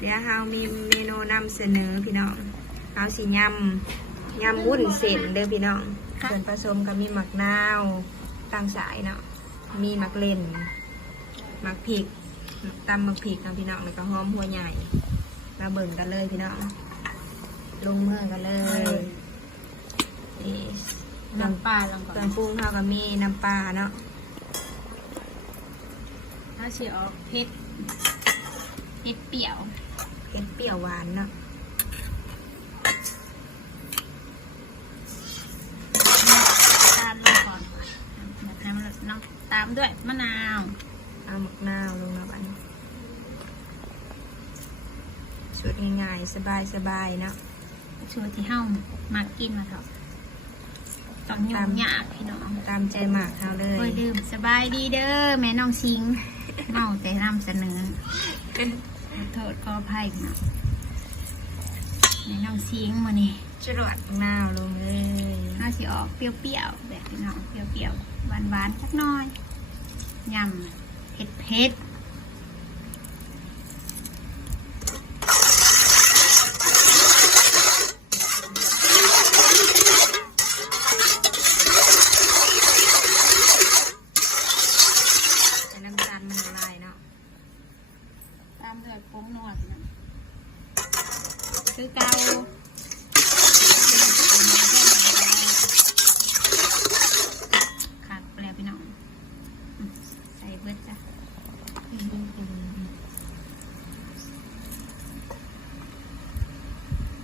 เดี๋ยวเฮามีเมนูนำเสนอพี่น้องเฮาสิยำยำวุ้นเส้นเด้อพี่น้อง ส่วนผสมก็มีหมักนาวตามสายเนาะ มีหมักเล่นหมักพริกตำหมักพริกเนาะพี่น้องแล้วก็หอมหัวใหญ่ มาเบิ่งกันเลยพี่น้อง ลงมือกันเลยนี่น้ำปลาลงก่เคอรื่อนงปรุงเฮาก็มีน้ำปลาเนาะถ้าเสียออกเผ็ดเผ็ดเปรี้ยว เผ็ดเปรี้ยวหวานเนาะตามลงก่อนอยากให้มันน้ำตามด้วยมะนาวเอาหมักนาวลงมาบัดนสูตรง่ายๆสบายๆเนาะชูที่เฮ้ามากินมาเถอะต้องยุ่งยากพี่น้องตามใจหมากเฮาเลโอ้ยยดื่มสบายดีเด้อแม่น้องสิงเมาแต่นำเสนอขอ โทษขออภัยนะแม่น้องสิงมานี่จรวดนาวลงเลยถ้าสิออกเปรี้ยวๆแบบพี่น้องเปรี้ยวๆหวานๆสักหน่อยยำเผ็ดเผ็ด แต่น้ำตาลมันละลายเนาะ ตามด้วยผงนวดนะคือเกาขาดไปแล้วพี่น้องอืมใส่เบิดจ้ะ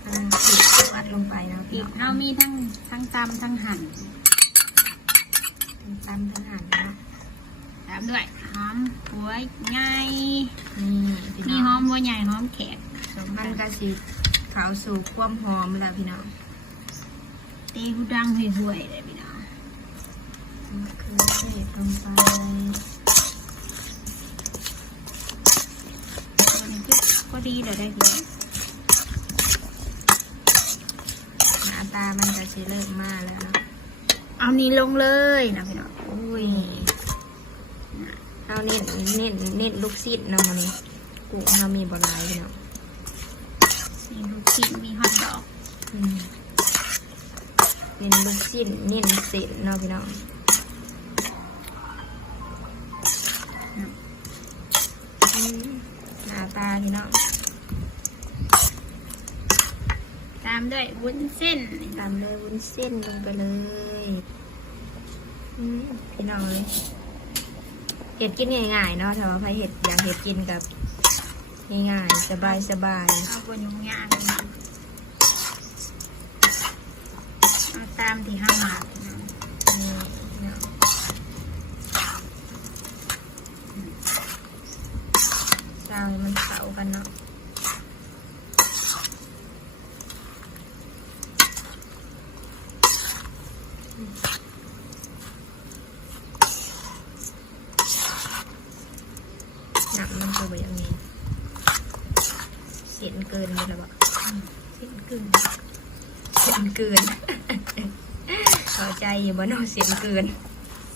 อ่าพริกวัดลงไป เนาะอีกเรามีทั้งทั้งตำทั้งหั่นทั้งตำทั้งหั่นเนาะตามด้วยหอมหัวใหญ่นี่พี่มีน้หอองมหัวใหญ่หอมแขกสมมักันนก็สิเข้าสู่ความหอมแล้วพี่น้องตีหูดังห่วยๆเลยพี่น้องมะเขือเทศลงไปตัวนี้คือก็ดีเลยได้พี่น้อง หน้า ตามันก็สิเริ่มมาแล้วเนาะเอานี้ลงเลยนะพี่น้องอุ้ยเอาเน้นเน้นเน้นลูกซิดเนาะมันนี้กุ้งเรามีบหลายพี่น้องมีลูกชิ้นมีฮอทดอกอืมเน้นลูกซิดเน้นเส้นเนาะพี่น้องอืมหน้าตาพี่น้อง ตามด้วยวุ้นเส้นตามเลยวุ้นเส้นลงไปเลยอืมพี่น้องเลยเห็ดกินง่ายๆเนาะถ้าว่าใครเห็ดอยากเห็ดกินกับง่ายๆสบายสบายเอาบนยุ่งยากพี่น้องเอาตามที่ห้ามาพี่น้อง ๆนี่เนาะซาวให้มันเข้ากันเนาะหนักมันคือแบบอย่างนี้เสียนเกินไปแล้วบ่เสียนเกินเสี ยนเกินเข้าใจอยู่บ่เนาะเสียนเกิน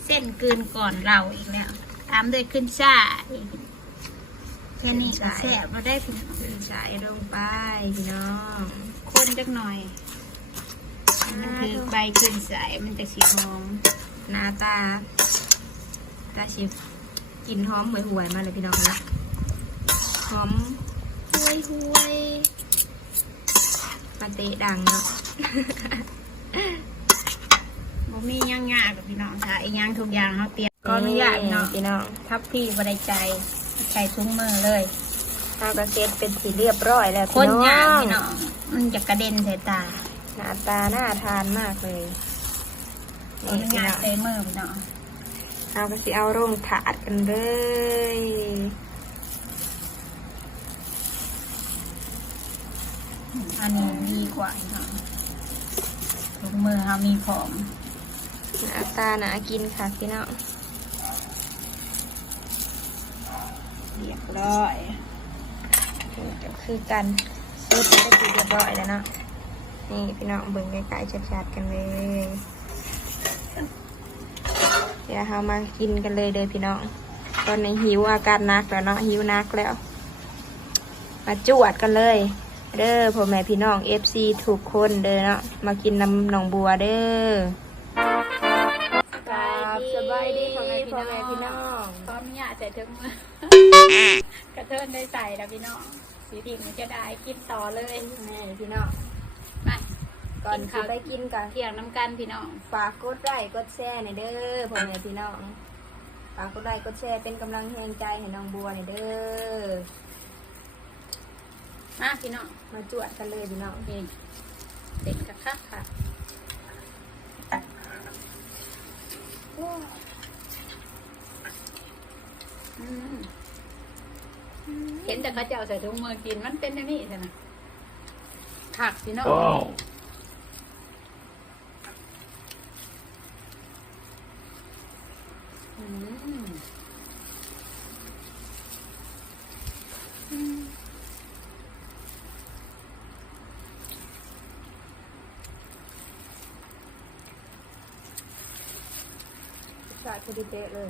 เส้นเกินก่อนเราอีกแล้วตามด้วยขึ้นช่ายแค่นี้ก็แซ่บมาได้พี่น้องขึ้นสายลงไปพี่น้องคนจักหน่อยมันคือใบขึ้นสายมันจะสีหอมหน้าตาตาชิบกินหอมหวยหวยๆมาเลยพี่น้องนะหอมหวยหวยๆ ปาเตะดังเนาะบ่มีหย่างยากกับพี่น้องค่ะอีกอย่างทุกอย่างเขาเตรียมก็อนุญาตเนาะพี่น้องทับพี่บริใจใส่ถุงมือเลยข้าวกระเซ็ตเป็นสีเรียบร้อยแล้วคพี่นน้องยากพี่น้องมันจะกระเด็นใส่ตาหน้าตาน่าทานมากเลยขออนุญาตใส่มือพี่น้องเอากระสีเอาร่งถาดกันเลย อันนี้ดีกว่าพี่น้องถุงมือเขามีผมหน้าตาน่ากินค่ะพี่น้องเรียบร้อยก็คือกันซุดได้คือเรียบร้อยแล้วเนาะนี่พี่น้องเบิ่งใกล้ๆชัดๆกันเลย เดี๋ยวเรามากินกันเลยเด้อพี่น้อง ตอนนี้หิวอาการหนักแล้วเนาะหิวหนักแล้ว มาจวดกันเลย เด้อพ่อแม่พี่น้องเอฟซีทุกคนเด้อเนาะมากินน้ำหนองบัวเด้อครับสบายดีพ่อแม่พ่อแม่พี่น้องพร้อมเนี่ยใส่ถึงมือกระเทินได้ใส่แล้วพี่น้องสีดิบมันจะได้กินต่อเลยแม่พี่น้องมาก่อนจะไปกินกันเที่ยงน้ำกันพี่น้องฝากกดไลค์กดแชร์หน่อยเด้อพ่อแม่พี่น้องฝากกดไลค์กดแชร์เป็นกำลังแรงใจให้น้องบัวหน่อยเด้อมา พี่น้องมาจวดกันเลยพี่น้องนี่เด็ดกระคักค่ะอืมเห็นแต่เข้าเจ้าใส่ถุงมือกินมันเป็นอย่างนี้ใช่ไหมผักพี่น้อง Wow. อืม ชาติ พอดีเป๊ะเลย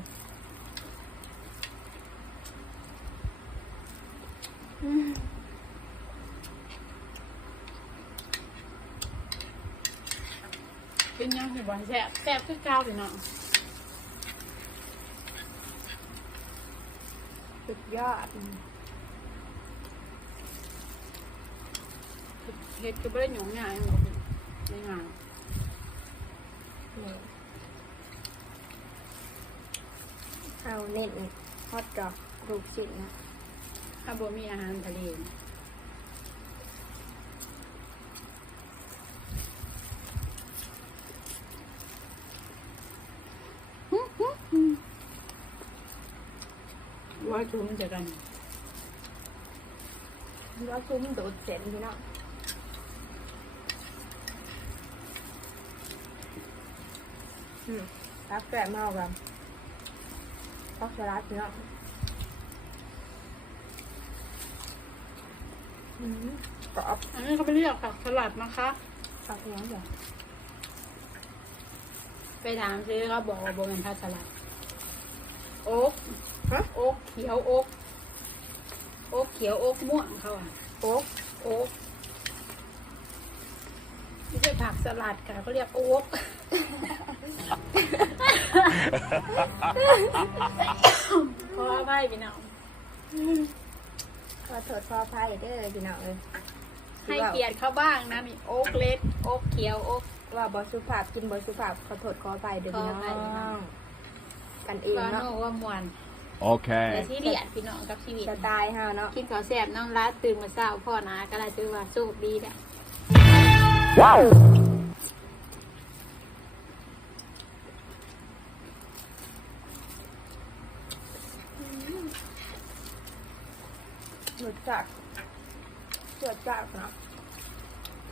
เป็นยังไงบ้างแซ่บแซ่บคือเก้าพี่น้องสุดยอดเห็ดก็ไม่ได้หยงง่ายหรอกไม่ง่าย นี่ เอาเน้นฮอตดอกลูกชิ้นนะถ้าบ่มีอาหารทะเลว่าชุมจะกันว่าซุ้มดูดเส้นพี่น้องอืมรับแกะเมากัน พักสลัดพี่น้องอืมกรอบอันนี้เขาไปเรียกผักสลัดนะคะผักเหนียวเหรอไปถามซื้อเขาบอกว่าโบเป็นผักสลัดโอ๊กฮะโอ๊กเขียวโอ๊กโอ๊กเขียวโอ๊กม่วงเขาอะโอ๊กโอ๊กไม่ใช่ผักสลัดค่ะเขาเรียกโอ๊ก ขออภัยพี่น้องขอโทษขออภัยเด้อพี่น้องเอ้ยให้เกียรติเขาบ้างนะมีโอ๊กเล็กโอ๊กเขียวโอ๊กว่าบอสุภาพกินบอสุภาพขอโทษขออภัยเด้อพี่น้อขออภัยนะงกันเองวาโนเนาะว่ามวนแต่ Okay. ที่เลียดพี่น้องกับชีวิตสไตล์เฮาเนาะกินข้าวแซ่บน้องรัดตื่นมาเช้าพ่อนาก็เลยถือว่าสู้ดีแหละ Wow. หลุ ดจากเจือจากเนาะ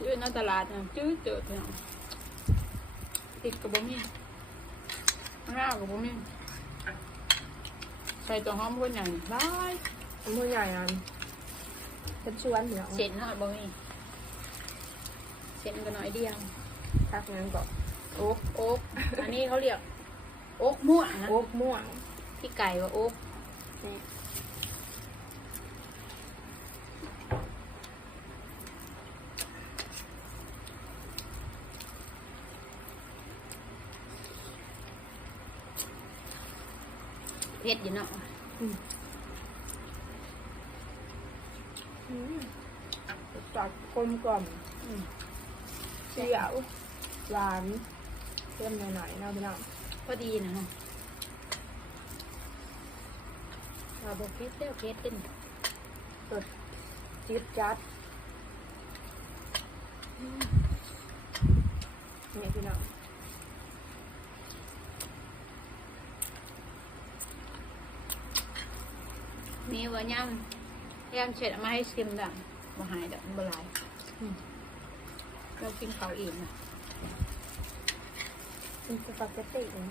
อยู่ในตลาดนะจื้อเจอพี่น้องติดกับบ่มีง่าวกับบ่มีใส่ตัวหอมคนใหญ่ได้มือใหญ่นั่นเป็นชวนพี่น้องเส้นหอดบ่มีเส้นก็น้อยเดียวทักนั้นก็โอ๊กโอ๊กอันนี้เขาเรียกโอ๊กม่วงนะโอ๊กม่วงพี่ไก่ว่าโอ๊กนี่ เผ็ดอยู่เนาะอืมรสจัดกลมกล่อมอืมเจียวหวานเพิ่มหน่อยๆเนาะพี่น้องพอดีนะฮะเราบอกเผ็ดเด้อเผ็ดขึ้นสดจี๊ดจัดนี่พี่น้อง มีว่าย่ำย่ำเสร็จเอามาให้ชิมดังมาหายดังบ่หลายอืมเรากินเขาวอีกนะเป็นสปาเกตตี้เลย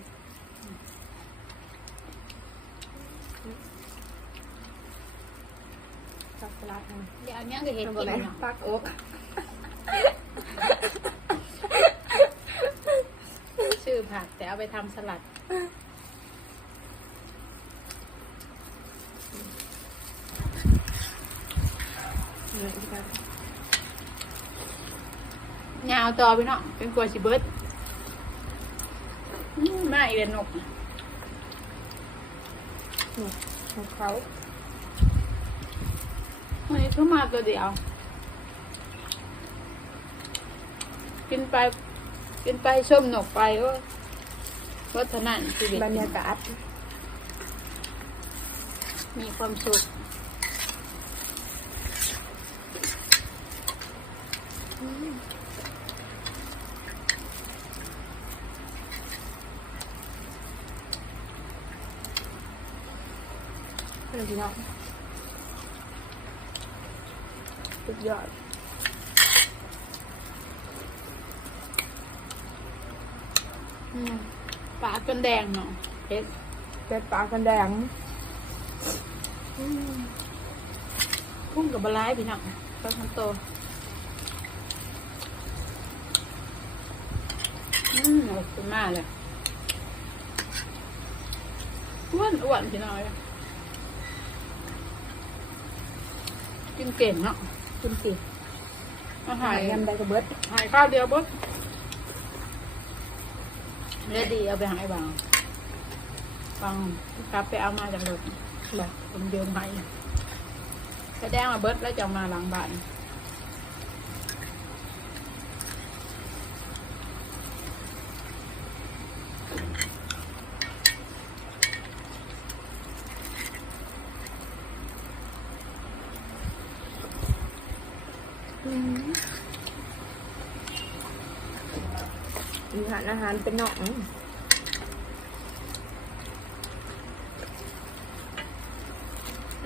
ช็อกโกแลตนะเดี๋ยวเอาเนี้ยก็เห็นทำกิอะนไรเนาะปักโอ๊กชื่อผักแต่เอาไปทำสลัด ยาวต่อพี่น้องเป็นกลัวสิเบิดอื้อมาอีเวนนกของเขามันนี้เพิ่งมาตัวเดียว กินไป กินไปชมนกไปก็วัฒนานชีวิตบรรยากาศมีความสุข เพื่อนพี่น้องสุดยอดอืมปลาจนแดงเนาะเพชรเป็ดปลากันแดงพุ่งกับบะไลายพี่น้องปลาคันโตอืมโอ้คุณมากเลยอ้วนอ้วนพี่น้อย กินเก่งเนาะกินสิอาหาหารยยำได้กระเบิดหายข้าวเดียวบดเลดีเอาไปหายบางบางกลับไปเอามาจากรถแบบผมเดิมให้แสดงมาเบิดแล้วจะเอามาหลังบ้าน มีอาหารอาหารเป็นหนอง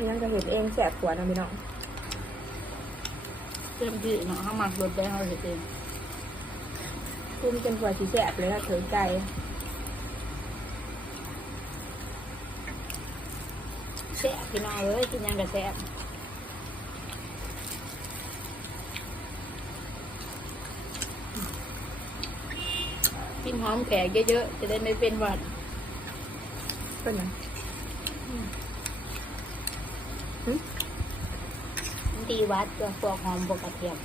ยังจะเห็นเองแสบหัวนะพี่น้องเต็มที่เนาะเขามารถได้เขาเห็นเองพุ่มจนหัวสีแสบเลยนะเถิงใจแซ่บพี่น้องเอ้ยกินยังกับแซ่บ กินหอมแขกเยอะๆ จะได้ไม่เป็นหวัดเป็นไงดีวัดตัวพวกหอมพวกกระเทียม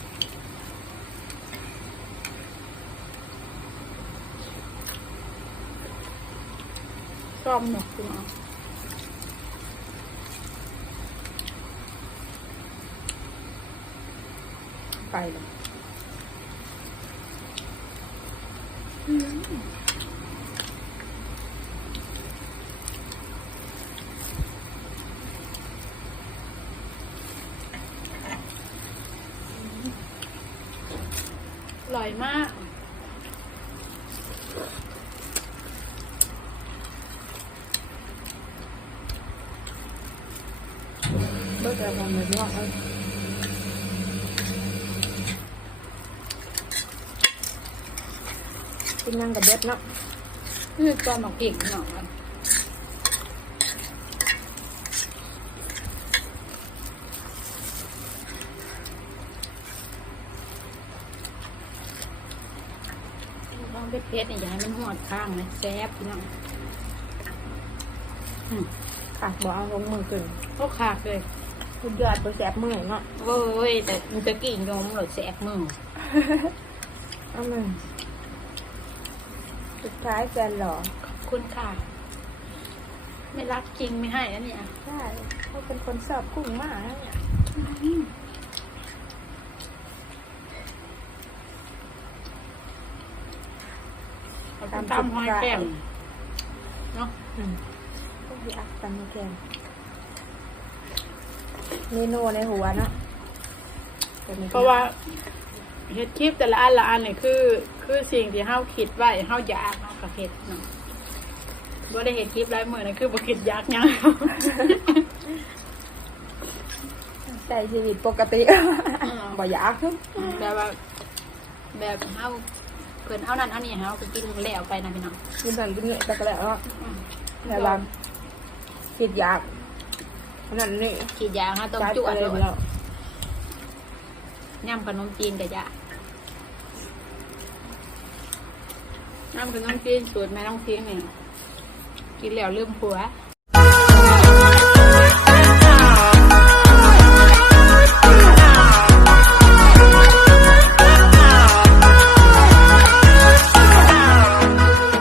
ซ่อมหมกพี่น้องไปเลย อร่อยมากเบิดจะทำเหมือนงอ กเลยกินยังกับเบ็ดเนาะนี่ตอนหมกอีกหน่อยต้องเพชรเพชรเนี่ยอย่าให้มันหอดข้างนะแซ่บพี่น้องอืมค่ะบอกเอาลงมือกินก็ขาดเลยสุดยอดตัวแสบมือเนาะโว้ยแต่มันจะกิ่งยมหรือแสบมือเอามือ สุดท้ายแฟนหล่อขอบคุณค่ะ ไม่รักจริงไม่ให้แล้วเนี่ยใช่เขาเป็นคนชอบกุ้งมากนะเนี่ยตามตามหอยแก้มเนาะอืมพวกที่อักตันแกงเมนูในหัวเนาะดี๋ยนี้เพราะว่า เฮ็ดคลิปแต่ละอันละอันเนี่ยคือ คือสิ่งที่เฮาคิดไว้เฮาอยากเฮาก็เฮ็ดเนาะบ่ได้เฮ็ดคลิปหลายมื้อนะคือบ่คิดอยากหยังใช้ชีวิตปกติบ่อยากแบบว่าแบบเฮาเพิ่นเอานั่นเอานี่เฮาก็กินแล้วไปนะพี่น้องกินนั่นกินนี่แต่ก็แล้วเนาะอืมแต่ว่าคิดอยากอันนั่นนี่คิดอยากเฮาต้องจัดจุ่อะไรโลดแล้วย่ำขนมจีนกับยา น้ำขนมจีนสูตรแม่น้องเพียงเนี่ยกินแล้วลืมผัว